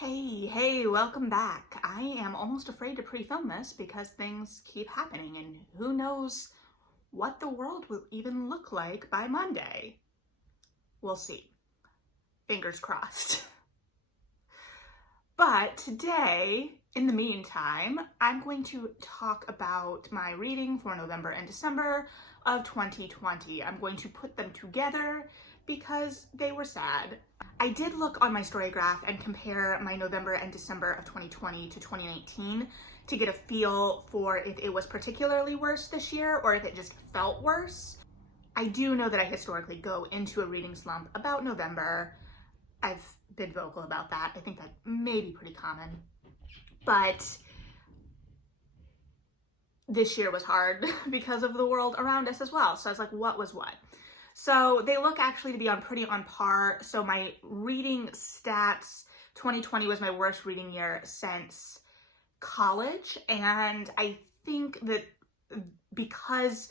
Hey, welcome back. I am almost afraid to pre-film this because things keep happening and who knows what the world will even look like by Monday. We'll see. Fingers crossed. But today, in the meantime, I'm going to talk about my reading for November and December of 2020. I'm going to put them together because they were sad. I did look on my Storygraph and compare my November and December of 2020 to 2019 to get a feel for if it was particularly worse this year or if it just felt worse. I do know that I historically go into a reading slump about November. I've been vocal about that. I think that may be pretty common. But this year was hard because of the world around us as well. So I was like, what was what? So they look actually to be pretty on par. So my reading stats, 2020 was my worst reading year since college. And I think that because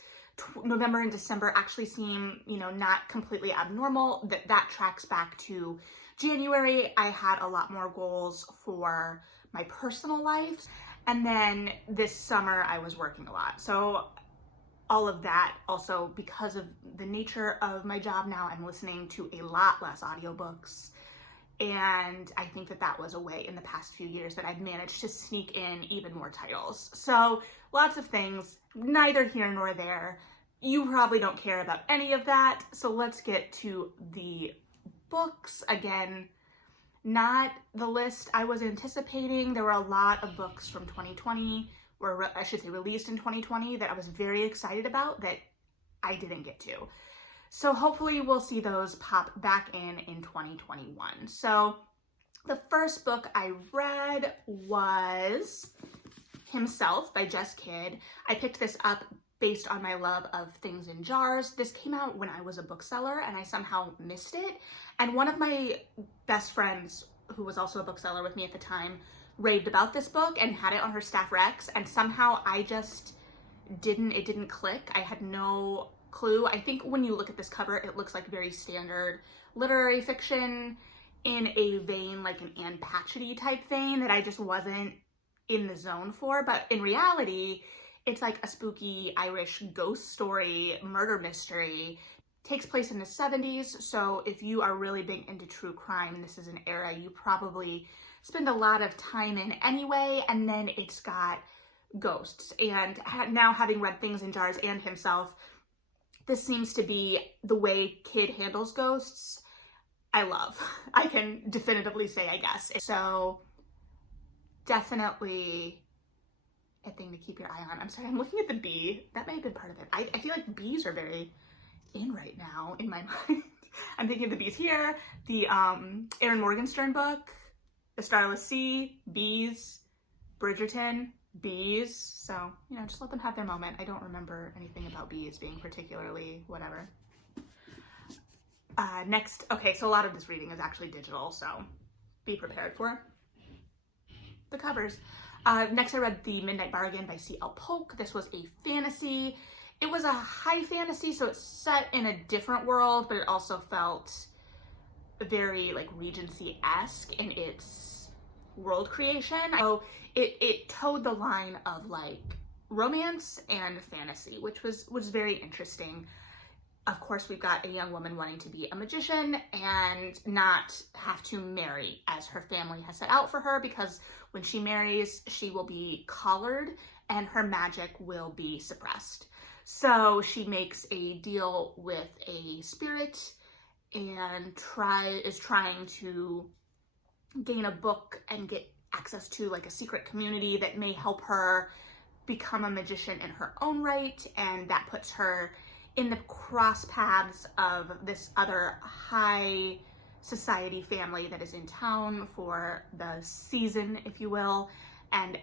November and December actually seem, not completely abnormal, that tracks back to January. I had a lot more goals for my personal life. And then this summer I was working a lot. So all of that also, because of the nature of my job now, I'm listening to a lot less audiobooks. And I think that was a way in the past few years that I've managed to sneak in even more titles. So lots of things, neither here nor there. You probably don't care about any of that. So let's get to the books. Again, not the list I was anticipating. There were a lot of books from 2020, or I should say released in 2020, that I was very excited about that I didn't get to. So hopefully we'll see those pop back in 2021. So the first book I read was Himself by Jess. I picked this up based on my love of Things in Jars. This came out when I was a bookseller and I somehow missed it. And one of my best friends, who was also a bookseller with me at the time, raved about this book and had it on her staff recs, and somehow I just it didn't click. I had no clue. I think when you look at this cover, it looks like very standard literary fiction in a vein like an Anne Patchett type vein that I just wasn't in the zone for. But in reality, it's like a spooky Irish ghost story, murder mystery. Takes place in the 70s, so if you are really big into true crime, this is an era you probably spend a lot of time in anyway. And then it's got ghosts, and now having read Things in Jars and Himself, this seems to be the way Kidd handles ghosts. I love. I can definitively say, I guess. So definitely a thing to keep your eye on. I'm sorry, I'm looking at the bee. That may have been part of it. I feel like bees are very in right now in my mind. I'm thinking of the bees here, the Erin Morgenstern book, The Starless Sea, bees, Bridgerton, bees. So, just let them have their moment. I don't remember anything about bees being particularly whatever. Next, okay, so a lot of this reading is actually digital, so be prepared for the covers. Next I read The Midnight Bargain by C.L. Polk. This was a fantasy. It was a high fantasy, so it's set in a different world, but it also felt very like Regency-esque in its world creation. So it towed the line of like romance and fantasy, which was very interesting. Of course, we've got a young woman wanting to be a magician and not have to marry as her family has set out for her, because when she marries, she will be collared and her magic will be suppressed. So she makes a deal with a spirit and is trying to gain a book and get access to like a secret community that may help her become a magician in her own right. And that puts her in the cross paths of this other high society family that is in town for the season, if you will, and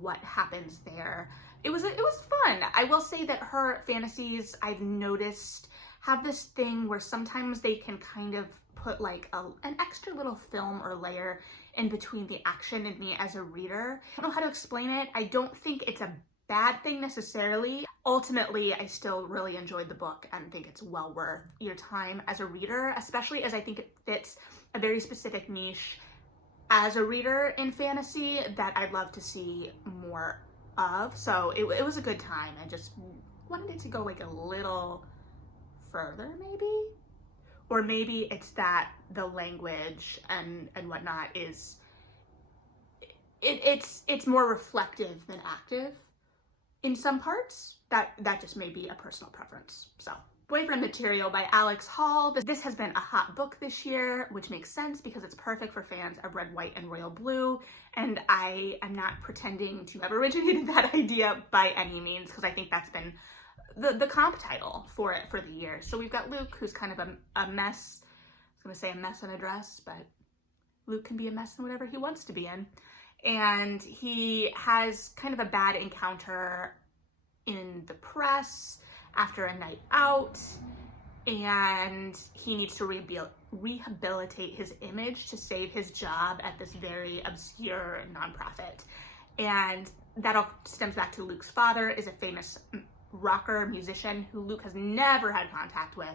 what happens there. It was fun. I will say that her fantasies, I've noticed, have this thing where sometimes they can kind of put like an extra little film or layer in between the action and me as a reader. I don't know how to explain it. I don't think it's a bad thing necessarily. Ultimately, I still really enjoyed the book and think it's well worth your time as a reader, especially as I think it fits a very specific niche as a reader in fantasy that I'd love to see more of. So it was a good time. I just wanted it to go like a little further maybe. Or maybe it's that the language and whatnot is, it's more reflective than active in some parts. That just may be a personal preference. So, Boyfriend Material by Alix Hall. This has been a hot book this year, which makes sense because it's perfect for fans of red, white, and royal blue. And I am not pretending to have originated that idea by any means, because I think that's been the comp title for it for the year. So we've got Luke, who's kind of a mess. I was gonna say a mess in a dress, but Luke can be a mess in whatever he wants to be in. And he has kind of a bad encounter in the press after a night out, and he needs to rehabilitate his image to save his job at this very obscure nonprofit. And that all stems back to Luke's father is a famous rocker musician who Luke has never had contact with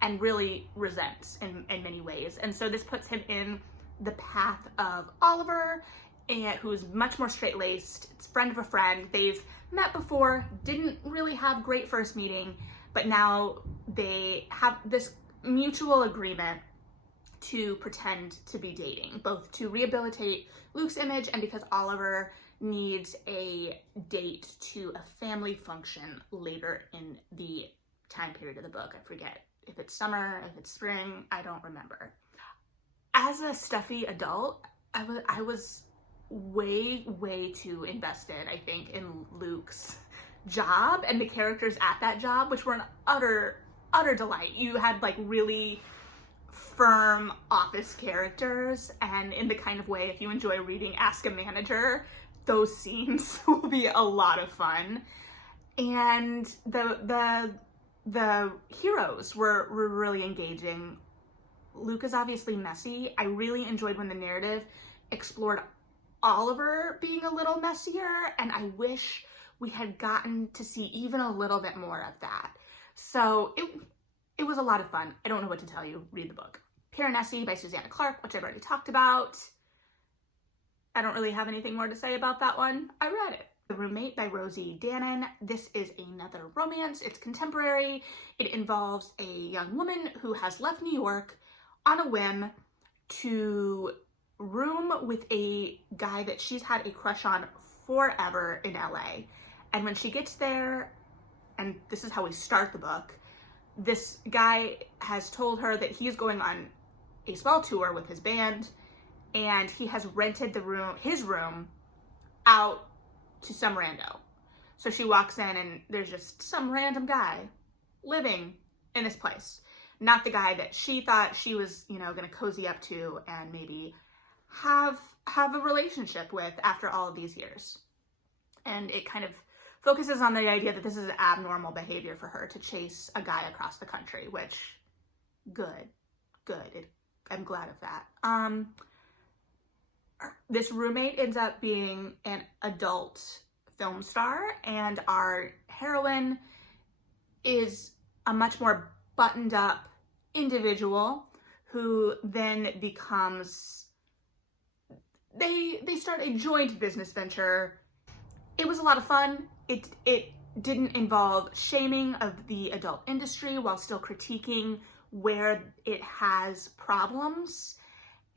and really resents in many ways. And so this puts him in the path of Oliver, and who's much more straight-laced. It's friend of a friend. They've met before, didn't really have great first meeting, but now they have this mutual agreement to pretend to be dating, both to rehabilitate Luke's image and because Oliver needs a date to a family function later in the time period of the book. I forget if it's summer, if it's spring, I don't remember. As a stuffy adult, I was way too invested, I think, in Luke's job and the characters at that job, which were an utter delight. You had like really firm office characters, and in the kind of way, if you enjoy reading Ask a Manager, those scenes will be a lot of fun. And the heroes were really engaging. Luke is obviously messy. I really enjoyed when the narrative explored Oliver being a little messier, and I wish we had gotten to see even a little bit more of that. So it was a lot of fun. I don't know what to tell you. Read the book. Piranesi by Susanna Clarke, which I've already talked about. I don't really have anything more to say about that one. I read it. The Roommate by Rosie Danan. This is another romance. It's contemporary. It involves a young woman who has left New York on a whim to room with a guy that she's had a crush on forever in LA. And when she gets there, and this is how we start the book, this guy has told her that he's going on a small tour with his band, and he has rented his room out to some rando. So she walks in and there's just some random guy living in this place. Not the guy that she thought she was, gonna cozy up to and maybe have a relationship with after all of these years. And it kind of focuses on the idea that this is abnormal behavior for her to chase a guy across the country, which, good. I'm glad of that. This roommate ends up being an adult film star, and our heroine is a much more buttoned up individual who then becomes, they start a joint business venture. It was a lot of fun. It didn't involve shaming of the adult industry while still critiquing where it has problems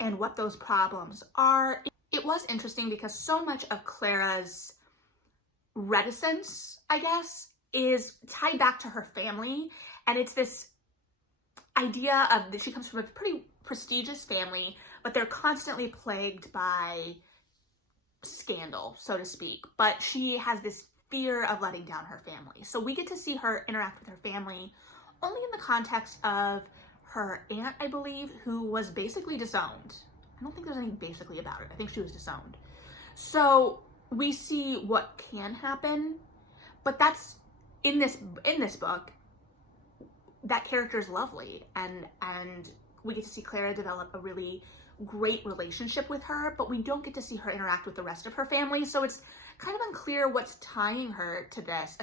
and what those problems are. It was interesting because so much of Clara's reticence, I guess, is tied back to her family. And it's this idea of that she comes from a pretty prestigious family, but they're constantly plagued by scandal, so to speak. But she has this fear of letting down her family. So we get to see her interact with her family only in the context of her aunt, I believe, who was basically disowned. I don't think there's anything basically about it. I think she was disowned. So we see what can happen, but that's in this book, that character is lovely, and we get to see Clara develop a really great relationship with her, but we don't get to see her interact with the rest of her family, so it's kind of unclear what's tying her to this.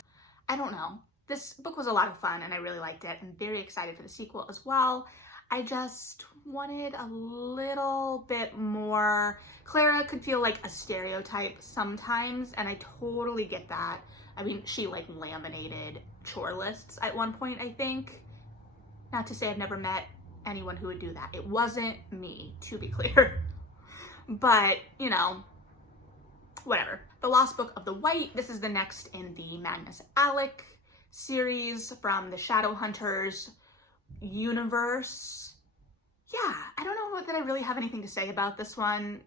I don't know. This book was a lot of fun, and I really liked it. I'm very excited for the sequel as well. I just wanted a little bit more. Clara could feel like a stereotype sometimes, and I totally get that. I mean, she like laminated chore lists at one point, I think. Not to say I've never met anyone who would do that. It wasn't me, to be clear. But, you know, whatever. The Lost Book of the White. This is the next in the Magnus Alec series from the Shadowhunters universe. Yeah, I don't know that I really have anything to say about this one.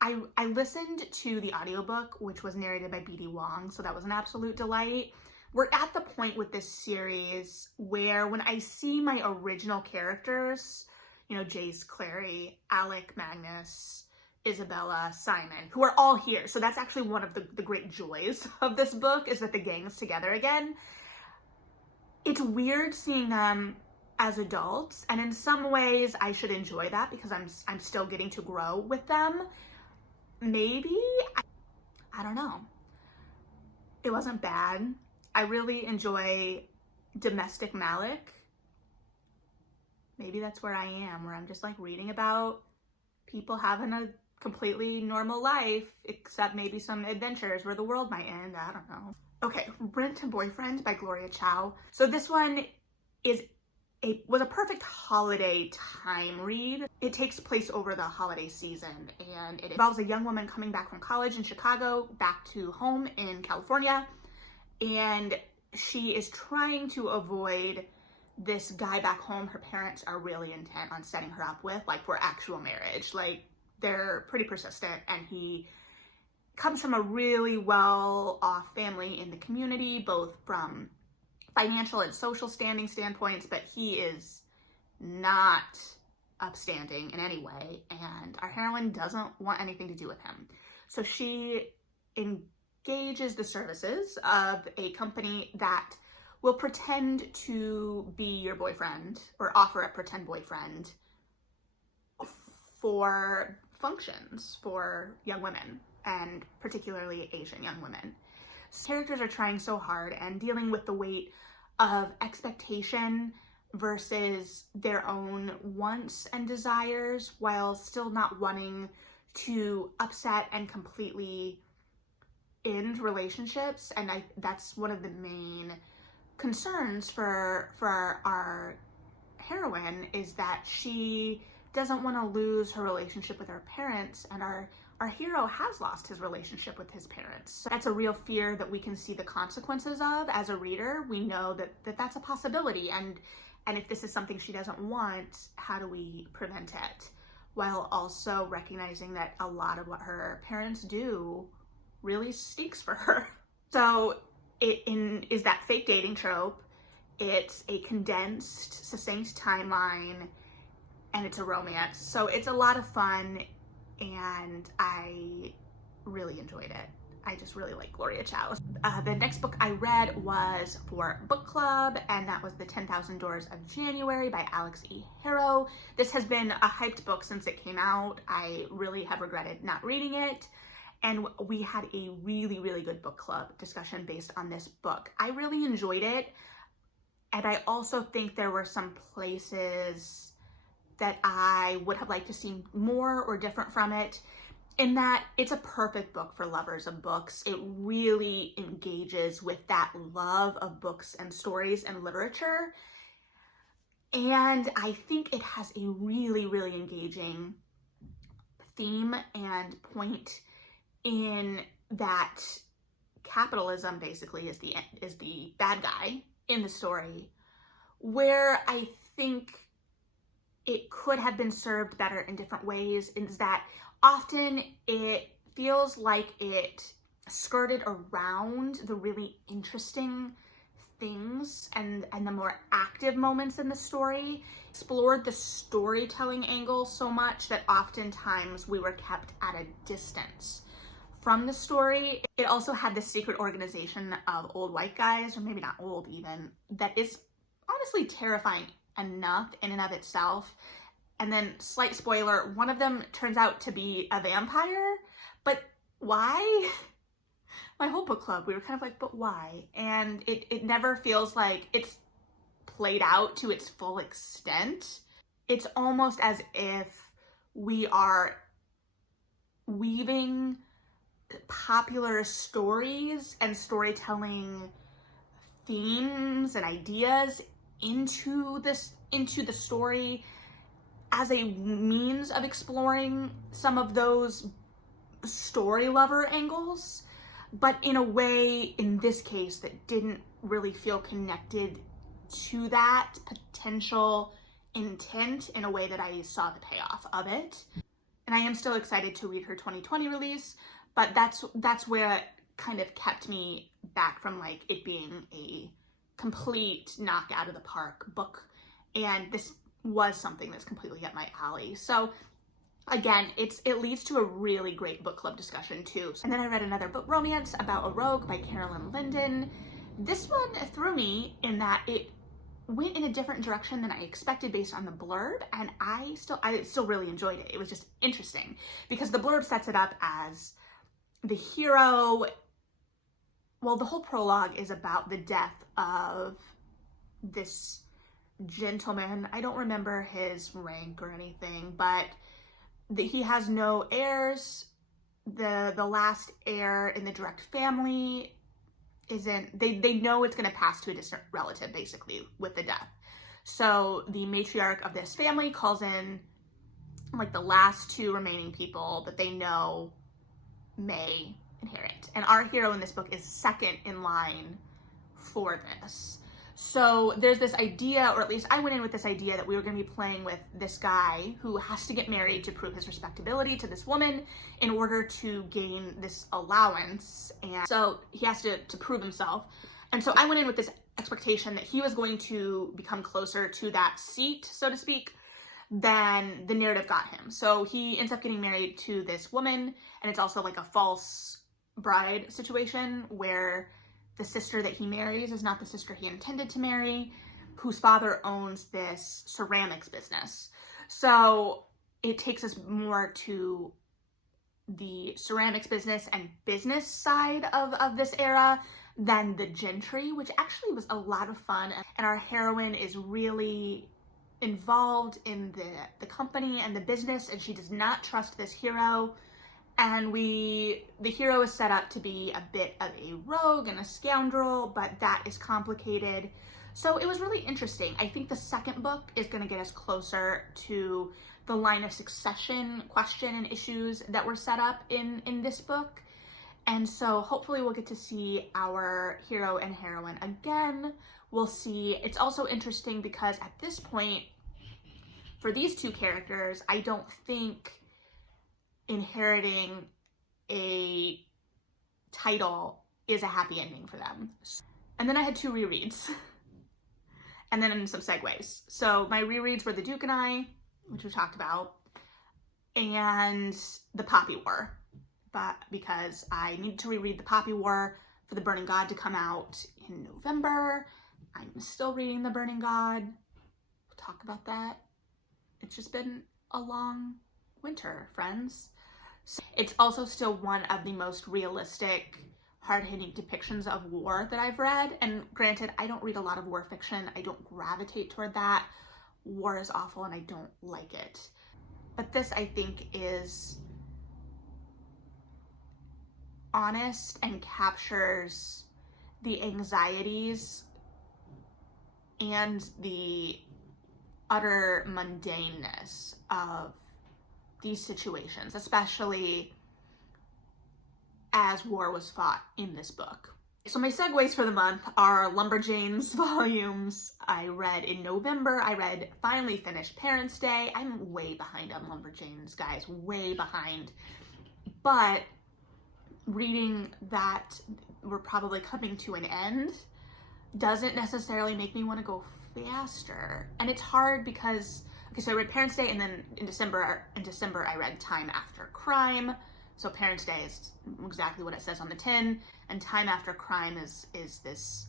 I listened to the audiobook, which was narrated by B.D. Wong, so that was an absolute delight. We're at the point with this series where when I see my original characters, you know, Jace, Clare, Alec, Magnus, Isabella, Simon, who are all here. So that's actually one of the great joys of this book, is that the gang's together again. It's weird seeing them as adults, and in some ways I should enjoy that because I'm still getting to grow with them. Maybe, I don't know. It wasn't bad. I really enjoy domestic Malik. Maybe that's where I am, where I'm just like reading about people having a completely normal life, except maybe some adventures where the world might end. I don't know. Okay, Rent a Boyfriend by Gloria Chao. So this one was a perfect holiday time read. It takes place over the holiday season, and it involves a young woman coming back from college in Chicago, back to home in California, and she is trying to avoid this guy back home her parents are really intent on setting her up with, like for actual marriage. Like, they're pretty persistent, and he comes from a really well-off family in the community, both from financial and social standing standpoints, but he is not upstanding in any way, and our heroine doesn't want anything to do with him. So she engages the services of a company that will pretend to be your boyfriend, or offer a pretend boyfriend for functions for young women, and particularly Asian young women. So characters are trying so hard and dealing with the weight of expectation versus their own wants and desires, while still not wanting to upset and completely end relationships. And that's one of the main concerns for our heroine, is that she doesn't want to lose her relationship with her parents, and our hero has lost his relationship with his parents. So that's a real fear that we can see the consequences of as a reader. We know that that's a possibility, and if this is something she doesn't want, how do we prevent it? While also recognizing that a lot of what her parents do really stinks for her. So it is that fake dating trope. It's a condensed, succinct timeline, and it's a romance. So it's a lot of fun, and I really enjoyed it. I just really like Gloria Chao. The next book I read was for book club, and that was The 10,000 Doors of January by Alix E. Harrow. This has been a hyped book since it came out. I really have regretted not reading it, and we had a really, really good book club discussion based on this book. I really enjoyed it, and I also think there were some places that I would have liked to see more or different from it, in that it's a perfect book for lovers of books. It really engages with that love of books and stories and literature. And I think it has a really, really engaging theme and point, in that capitalism basically is the bad guy in the story, where I think it could have been served better in different ways, is that often it feels like it skirted around the really interesting things and the more active moments in the story, explored the storytelling angle so much that oftentimes we were kept at a distance from the story. It also had this secret organization of old white guys, or maybe not old even, that is honestly terrifying enough in and of itself. And then, slight spoiler, one of them turns out to be a vampire. But why? My whole book club, we were kind of like, but why? And it never feels like it's played out to its full extent. it's almost as if we are weaving popular stories and storytelling themes and ideas into the story as a means of exploring some of those story lover angles, but in a way, in this case, that didn't really feel connected to that potential intent in a way that I saw the payoff of it. And I am still excited to read her 2020 release, but that's where it kind of kept me back from like it being a complete knock out of the park book. And this was something that's completely up my alley. So again, it leads to a really great book club discussion too. And then I read another book romance about a rogue by Linden. This one threw me in that it went in a different direction than I expected based on the blurb, and I still really enjoyed it. It was just interesting because the blurb sets it up as the hero. Well, the whole prologue is about the death of this gentleman. I don't remember his rank or anything, but he has no heirs. The last heir in the direct family isn't, they know it's going to pass to a distant relative basically with the death. So the matriarch of this family calls in like the last two remaining people that they know may inherit. And our hero in this book is second in line for this. So there's this idea, or at least I went in with this idea, that we were going to be playing with this guy who has to get married to prove his respectability to this woman in order to gain this allowance. And so he has to prove himself. And so I went in with this expectation that he was going to become closer to that seat, so to speak, than the narrative got him. So he ends up getting married to this woman, and it's also like a false bride situation where the sister that he marries is not the sister he intended to marry, whose father owns this ceramics business. So it takes us more to the ceramics business and business side of this era than the gentry, which actually was a lot of fun. And our heroine is really involved in the company and the business, and she does not trust this hero. And the hero is set up to be a bit of a rogue and a scoundrel, but that is complicated. So it was really interesting. I think the second book is going to get us closer to the line of succession question and issues that were set up in this book. And so hopefully we'll get to see our hero and heroine again. We'll see. It's also interesting because at this point, for these two characters, I don't think inheriting a title is a happy ending for them. And then I had two rereads and then some segues. So my rereads were The Duke and I, which we talked about, and The Poppy War, but because I needed to reread The Poppy War for The Burning God to come out in November. I'm still reading The Burning God. We'll talk about that. It's just been a long winter, friends. It's also still one of the most realistic, hard-hitting depictions of war that I've read. And granted, I don't read a lot of war fiction. I don't gravitate toward that. War is awful and I don't like it. But this, I think, is honest and captures the anxieties and the utter mundaneness of these situations, especially as war was fought in this book. So my segues for the month are Lumberjanes volumes I read in November. I finally finished Parents' Day. I'm way behind on Lumberjanes, guys, way behind. But reading that we're probably coming to an end doesn't necessarily make me want to go faster. And it's hard because, okay, so I read Parents' Day, and then in December I read Time After Crime. So Parents' Day is exactly what it says on the tin, and Time After Crime is this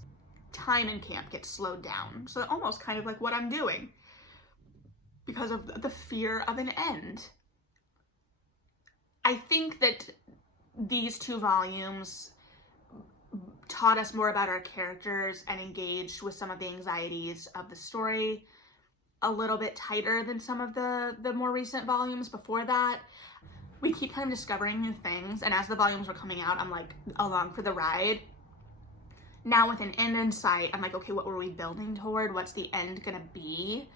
time in camp gets slowed down. So almost kind of like what I'm doing because of the fear of an end. I think that these two volumes taught us more about our characters and engaged with some of the anxieties of the story. a little bit tighter than some of the more recent volumes before that. We keep kind of discovering new things, and as the volumes were coming out, I'm like along for the ride. Now with an end in sight, I'm like, okay, what were we building toward? What's the end gonna be?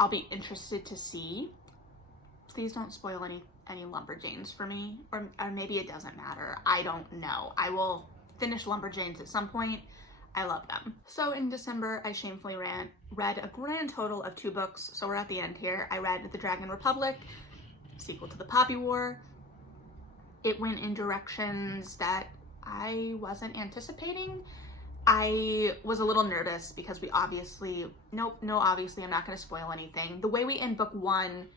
I'll be interested to see. Please don't spoil any Lumberjanes for me, or maybe it doesn't matter. I don't know. I will finish Lumberjanes at some point. I love them. So in December, I shamefully read a grand total of 2 books. So we're at the end here. I read The Dragon Republic, sequel to The Poppy War. It went in directions that I wasn't anticipating. I was a little nervous because we obviously, obviously I'm not going to spoil anything. The way we end book 1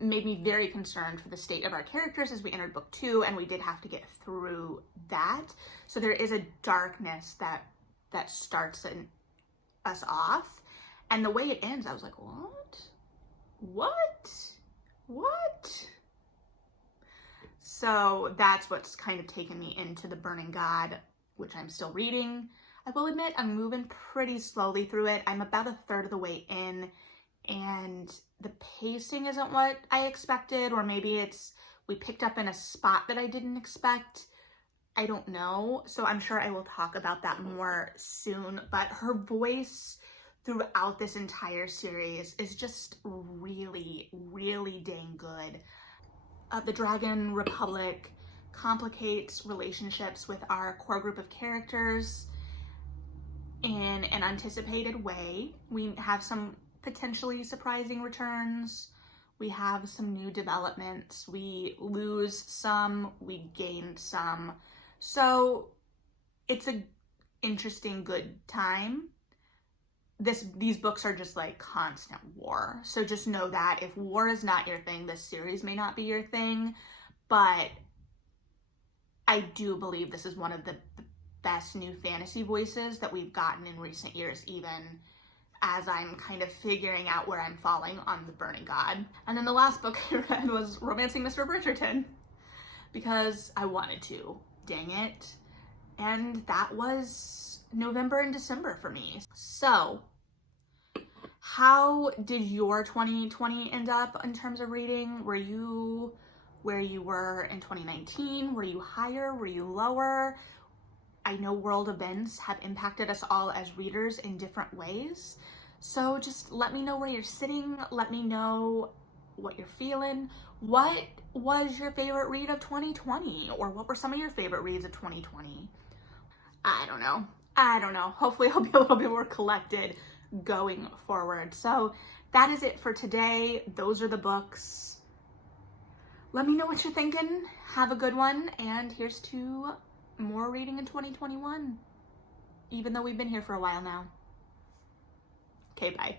made me very concerned for the state of our characters as we entered book 2, and we did have to get through that. So there is a darkness that starts us off, and the way it ends, I was like, what? So that's what's kind of taken me into The Burning God, which I'm still reading. I will admit I'm moving pretty slowly through it. I'm about a third of the way in, and the pacing isn't what I expected, or maybe it's we picked up in a spot that I didn't expect. I don't know. So I'm sure I will talk about that more soon, but her voice throughout this entire series is just really, really dang good. The Dragon Republic complicates relationships with our core group of characters in an anticipated way. We have some potentially surprising returns. We have some new developments. We lose some, we gain some. So it's an interesting, good time. These books are just like constant war. So just know that if war is not your thing, this series may not be your thing. But I do believe this is one of the best new fantasy voices that we've gotten in recent years, even as I'm kind of figuring out where I'm falling on The Burning God. And then the last book I read was Romancing Mr. Bridgerton, because I wanted to, dang it. And that was November and December for me. So how did your 2020 end up in terms of reading? Were you where you were in 2019? Were you higher? Were you lower? I know world events have impacted us all as readers in different ways. So just let me know where you're sitting. Let me know what you're feeling. What was your favorite read of 2020? Or what were some of your favorite reads of 2020? I don't know. Hopefully I'll be a little bit more collected going forward. So that is it for today. Those are the books. Let me know what you're thinking. Have a good one. And here's to more reading in 2021, even though we've been here for a while now. Okay, bye.